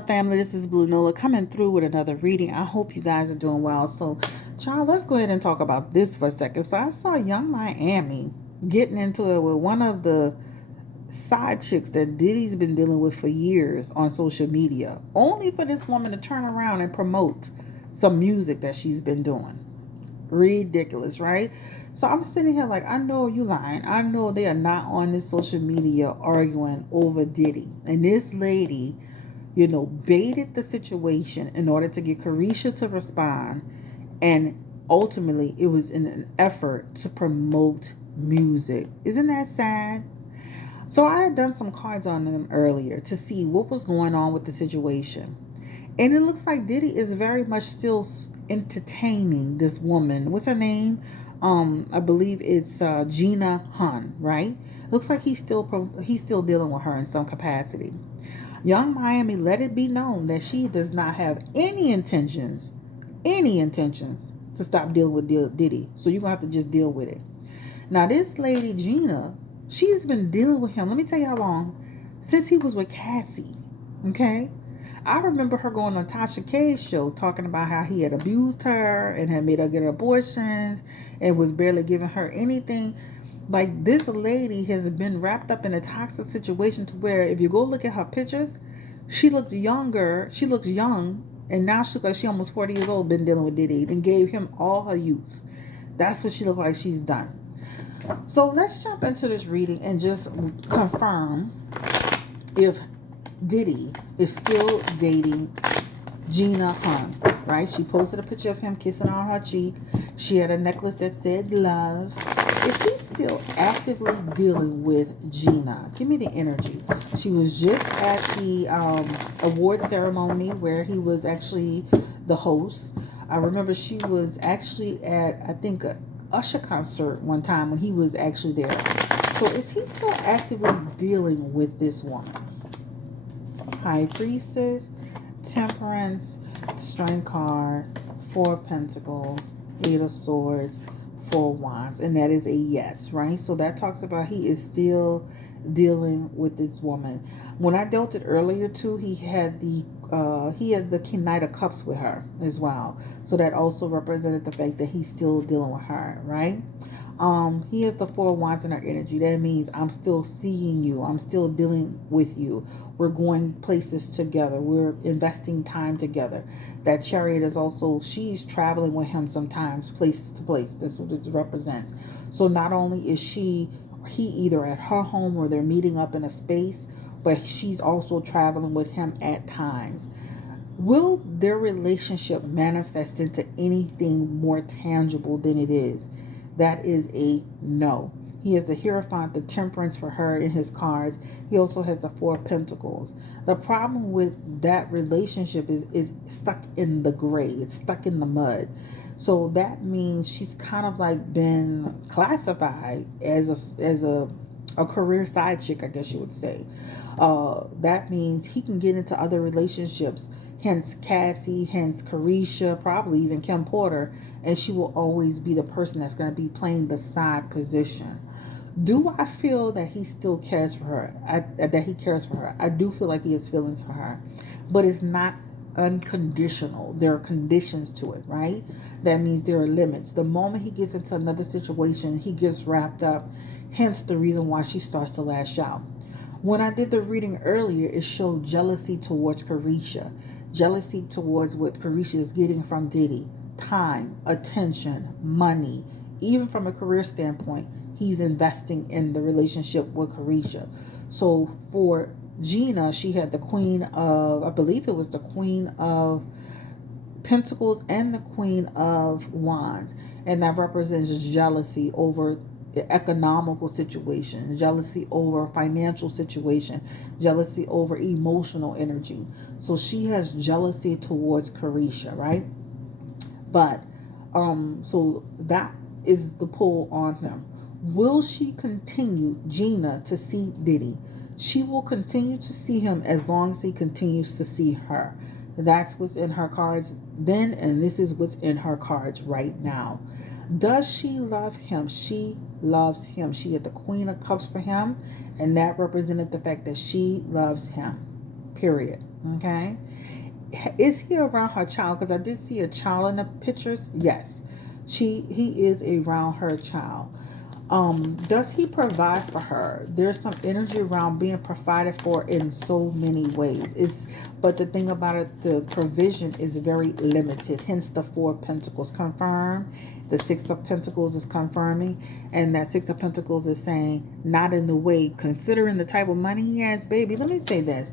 up, family? This is Blue Nola coming through with another reading. I hope you guys are doing well. So, child, let's go ahead and talk about this for a second. So, I saw Young Miami getting into it with one of the side chicks that Diddy's been dealing with for years on social media, only for this woman to turn around and promote some music that she's been doing. Ridiculous, right? So I'm sitting here like, I know you lying. I know they are not on this social media arguing over Diddy. And this lady, baited the situation in order to get Carisha to respond. And ultimately, it was in an effort to promote music. Isn't that sad? So I had done some cards on them earlier to see what was going on with the situation. And it looks like Diddy is very much still entertaining this woman. What's her name? I believe it's Gina Hun, right? Looks like he's still dealing with her in some capacity. Young Miami let it be known that she does not have any intentions to stop dealing with Diddy. So you're gonna have to just deal with it. Now this lady Gina, she's been dealing with him. Let me tell you how long. Since he was with Cassie. Okay? I remember her going on Tasha K's show talking about how he had abused her and had made her get abortions and was barely giving her anything. Like, this lady has been wrapped up in a toxic situation to where if you go look at her pictures, she looks younger. She looks young. And now she looks like she almost 40 years old, been dealing with Diddy and gave him all her youth. That's what she looks like she's done. So let's jump into this reading and just confirm if Diddy is still dating Gina Hun, right? She posted a picture of him kissing on her cheek. She had a necklace that said love. Is he still actively dealing with Gina? Give me the energy. She was just at the award ceremony where he was actually the host. I remember she was actually at, I think, a Usher concert one time when he was actually there. So is he still actively dealing with this woman? High Priestess, Temperance, Strength card, Four of Pentacles, Eight of Swords, Four of Wands, and that is a yes, right? So that talks about he is still dealing with this woman. When I dealt it earlier too, he had the Knight of Cups with her as well. So that also represented the fact that he's still dealing with her, right? He has the Four of Wands in our energy. That means I'm still seeing you. I'm still dealing with you. We're going places together. We're investing time together. That Chariot is also, she's traveling with him sometimes, place to place. That's what it represents. So not only is he either at her home or they're meeting up in a space, but she's also traveling with him at times. Will their relationship manifest into anything more tangible than it is? That is a no. He has the Hierophant, the Temperance for her in his cards. He also has the Four of Pentacles. The problem with that relationship is stuck in the gray. It's stuck in the mud. So that means she's kind of like been classified as a career side chick, I guess you would say. That means he can get into other relationships, hence Cassie, hence Carisha, probably even Kim Porter, and she will always be the person that's going to be playing the side position. Do I feel that he still cares for her? That he cares for her? I do feel like he has feelings for her, but it's not unconditional. There are conditions to it, right? That means there are limits. The moment he gets into another situation, he gets wrapped up, hence the reason why she starts to lash out. When I did the reading earlier, it showed jealousy towards Carisha, jealousy towards what Carisha is getting from Diddy, time, attention, money. Even from a career standpoint, he's investing in the relationship with Carisha. So for Gina, she had the Queen of, I believe it was the Queen of Pentacles and the Queen of Wands, and that represents jealousy over economical situation, jealousy over financial situation, jealousy over emotional energy. So she has jealousy towards Carisha, right? But so that is the pull on him. Will she continue, Gina, to see Diddy? She will continue to see him as long as he continues to see her. That's what's in her cards then, and this is what's in her cards right now. Does she love him? She loves him. She had the Queen of Cups for him, and that represented the fact that she loves him. period. Okay. Is he around her child? Because I did see a child in the pictures. Yes, he is around her child. Does he provide for her? There's some energy around being provided for in so many ways. But the thing about it, the provision is very limited. Hence, the Four of Pentacles confirmed. The Six of Pentacles is confirming, and that Six of Pentacles is saying not in the way. Considering the type of money he has, baby. Let me say this: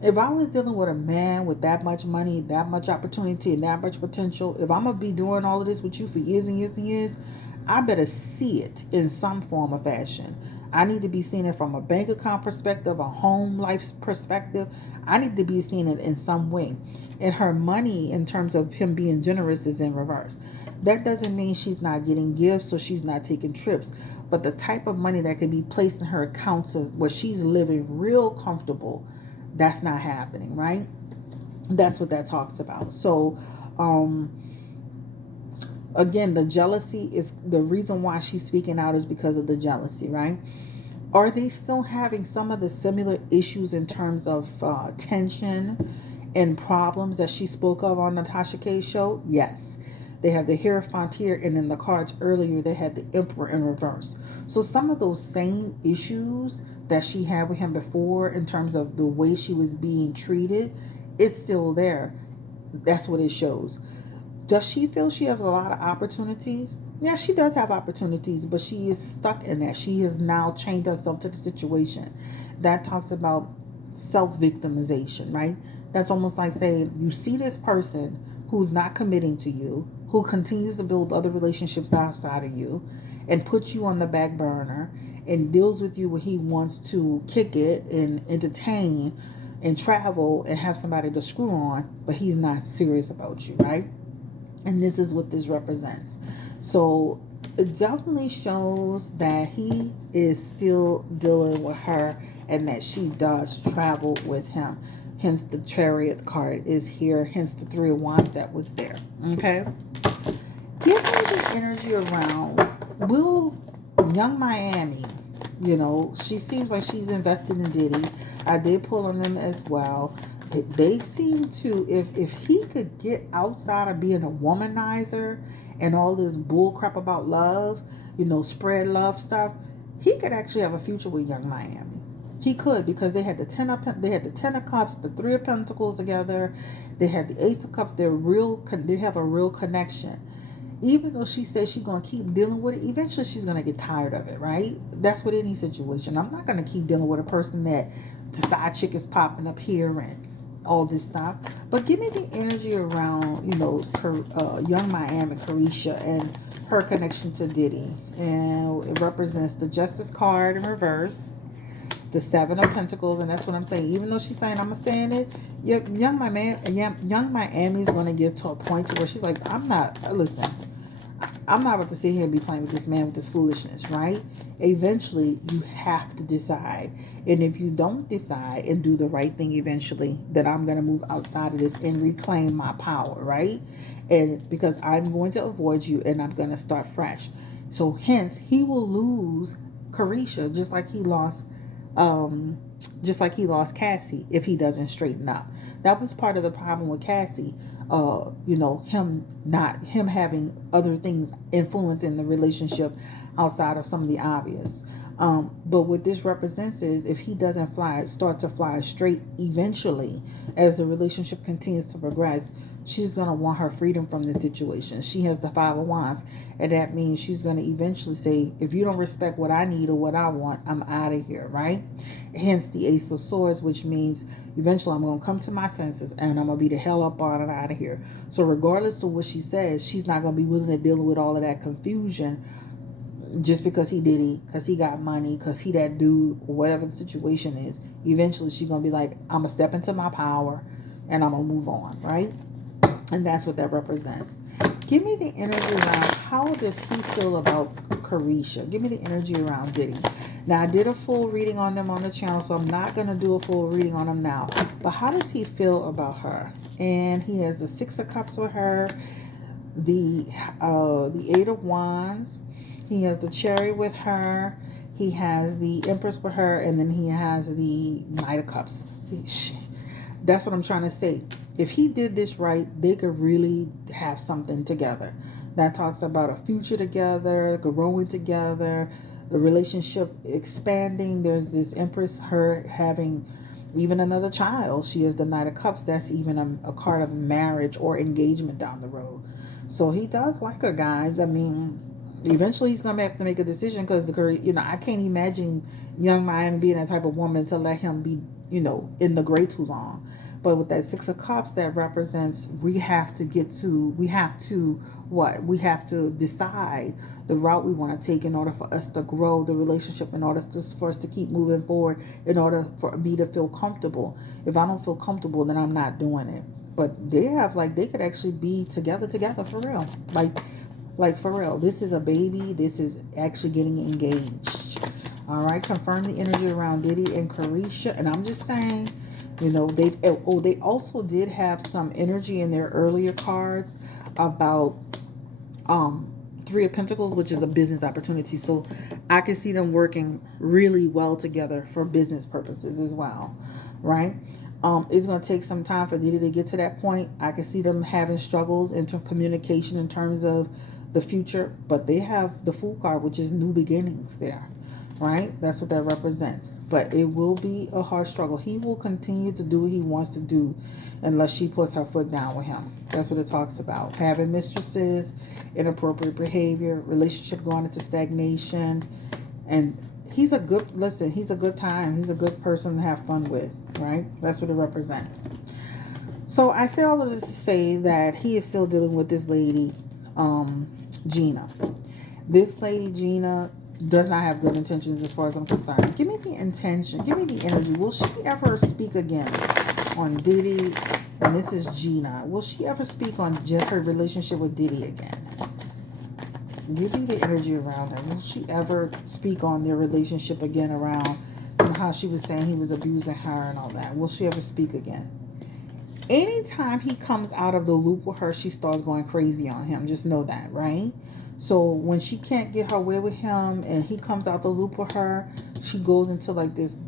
if I was dealing with a man with that much money, that much opportunity, and that much potential, if I'm going to be doing all of this with you for years and years and years, I better see it in some form or fashion. I need to be seeing it from a bank account perspective, a home life perspective. I need to be seeing it in some way. And her money, in terms of him being generous, is in reverse. That doesn't mean she's not getting gifts or she's not taking trips. But the type of money that can be placed in her account where she's living real comfortable, that's not happening, right? That's what that talks about. So, again, the jealousy is the reason why she's speaking out, is because of the jealousy, right? Are they still having some of the similar issues in terms of tension and problems that she spoke of on Natasha K's show? Yes. They have the Hierophant here, and in the cards earlier, they had the Emperor in reverse. So some of those same issues that she had with him before in terms of the way she was being treated, it's still there. That's what it shows. Does she feel she has a lot of opportunities? Yeah, she does have opportunities, but she is stuck in that. She has now chained herself to the situation. That talks about self-victimization, right? That's almost like saying you see this person who's not committing to you, who continues to build other relationships outside of you, and puts you on the back burner and deals with you when he wants to kick it and entertain and travel and have somebody to screw on, but he's not serious about you, right? And this is what this represents. So it definitely shows that he is still dealing with her and that she does travel with him. Hence the Chariot card is here. Hence the Three of Wands that was there. Okay. Give me the energy around. Will Young Miami, she seems like she's invested in Diddy. I did pull on them as well. They seem to, if he could get outside of being a womanizer and all this bull crap about love, spread love stuff, he could actually have a future with Young Miami. He could, because they had the Ten of Cups, the Three of Pentacles together. They had the Ace of Cups. They have a real connection. Even though she says she's going to keep dealing with it, eventually she's going to get tired of it, right? That's with any situation. I'm not going to keep dealing with a person that the side chick is popping up here and all this stuff. But give me the energy around, Young Miami, Carisha, and her connection to Diddy. And it represents the Justice card in reverse, the Seven of Pentacles, and that's what I'm saying. Even though she's saying I'm gonna stay in it, Young Miami is gonna get to a point to where she's like, I'm not about to sit here and be playing with this man with this foolishness, right? Eventually, you have to decide. And if you don't decide and do the right thing eventually, then I'm going to move outside of this and reclaim my power, right? And because I'm going to avoid you and I'm going to start fresh. So hence, he will lose Carisha just like he lost Cassie if he doesn't straighten up. That was part of the problem with Cassie. Him having other things influencing the relationship outside of some of the obvious. But what this represents is if he doesn't start to fly straight eventually, as the relationship continues to progress, she's going to want her freedom from the situation. She has the Five of Wands, and that means she's going to eventually say, if you don't respect what I need or what I want, I'm out of here, right? Hence the Ace of Swords, which means eventually I'm going to come to my senses and I'm going to be the hell up on and out of here. So regardless of what she says, she's not going to be willing to deal with all of that confusion just because he did it, because he got money, because he that dude, or whatever the situation is. Eventually she's going to be like, I'm going to step into my power and I'm going to move on, right? And that's what that represents. Give me the energy around how does he feel about Carisha. Give me the energy around Diddy. Now, I did a full reading on them on the channel, so I'm not going to do a full reading on them now. But how does he feel about her? And he has the Six of Cups with her, the Eight of Wands. He has the Chariot with her. He has the Empress with her, and then he has the Knight of Cups. That's what I'm trying to say. If he did this right, they could really have something together. That talks about a future together, growing together, the relationship expanding. There's this Empress, her having even another child. She is the Knight of Cups. That's even a card of marriage or engagement down the road. So he does like her, guys. I mean, eventually he's gonna have to make a decision because, I can't imagine young Miami being that type of woman to let him be, in the gray too long. But with that Six of Cups, that represents we have to what? We have to decide the route we want to take in order for us to grow the relationship, in order for us to keep moving forward, in order for me to feel comfortable. If I don't feel comfortable, then I'm not doing it. But they could actually be together for real. Like for real. This is a baby. This is actually getting engaged. All right. Confirm the energy around Diddy and Carisha. And I'm just saying, they also did have some energy in their earlier cards about Three of Pentacles, which is a business opportunity. So I can see them working really well together for business purposes as well, right? It's going to take some time for Diddy to get to that point. I can see them having struggles in communication in terms of the future, but they have the Fool card, which is new beginnings there, right? That's what that represents. But it will be a hard struggle. He will continue to do what he wants to do unless she puts her foot down with him. That's what it talks about. Having mistresses, inappropriate behavior, relationship going into stagnation. And he's a good time. He's a good person to have fun with, right? That's what it represents. So I say all of this to say that he is still dealing with this lady, Gina. This lady, Gina, does not have good intentions as far as I'm concerned. Give me the intention. Give me the energy. Will she ever speak again on Diddy? And this is Gina. Will she ever speak on her relationship with Diddy again? Give me the energy around her. Will she ever speak on their relationship again around how she was saying he was abusing her and all that? Will she ever speak again? Anytime he comes out of the loop with her, she starts going crazy on him. Just know that, right? So when she can't get her way with him and he comes out the loop with her, she goes into like this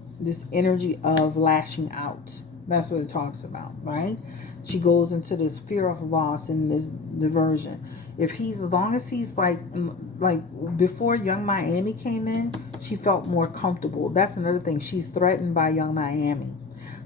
energy of lashing out. That's what it talks about, right? She goes into this fear of loss and this diversion. As long as he's like before Young Miami came in, she felt more comfortable. That's another thing. She's threatened by Young Miami.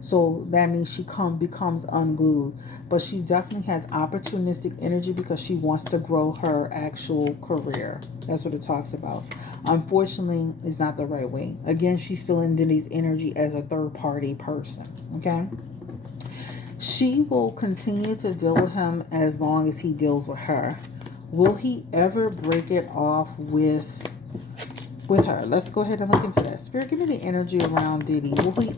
So that means she becomes unglued. But she definitely has opportunistic energy because she wants to grow her actual career. That's what it talks about. Unfortunately, it's not the right way. Again, she's still in Diddy's energy as a third-party person. Okay? She will continue to deal with him as long as he deals with her. Will he ever break it off with her? Let's go ahead and look into that. Spirit, give me the energy around Diddy. Will he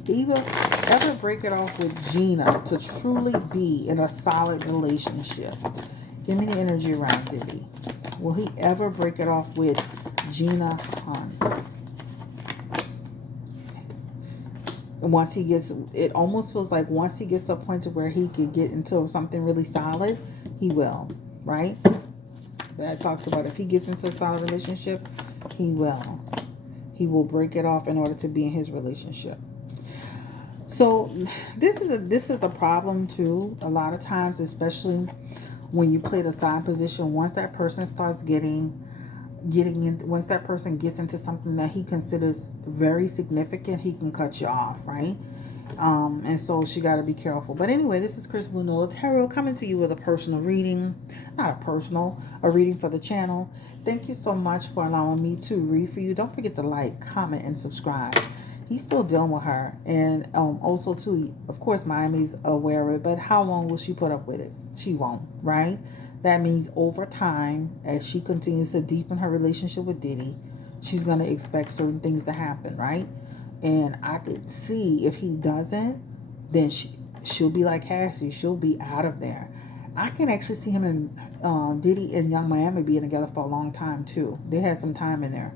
ever break it off with Gina to truly be in a solid relationship? Give me the energy around Diddy. Will he ever break it off with Gina Hunt? And once he gets, it almost feels like once he gets to a point to where he could get into something really solid, he will, right? That talks about if he gets into a solid relationship, he will. He will break it off in order to be in his relationship. So this is a problem too. A lot of times, especially when you play the side position, once that person starts once that person gets into something that he considers very significant, he can cut you off, right? And so she got to be careful. But anyway, this is Chris Blue Nola Tarot coming to you with a personal reading. A reading for the channel. Thank you so much for allowing me to read for you. Don't forget to like, comment, and subscribe. He's still dealing with her. And also, too, of course, Miami's aware of it. But how long will she put up with it? She won't, right? That means over time, as she continues to deepen her relationship with Diddy, she's going to expect certain things to happen, right? And I could see if he doesn't, then she'll be like Cassie. She'll be out of there. I can actually see him and Diddy and Young Miami being together for a long time, too. They had some time in there.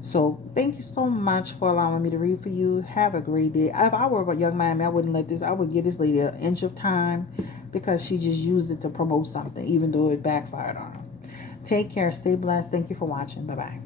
So thank you so much for allowing me to read for you. Have a great day. If I were about Young Miami, I would give this lady an inch of time because she just used it to promote something, even though it backfired on her. Take care. Stay blessed. Thank you for watching. Bye-bye.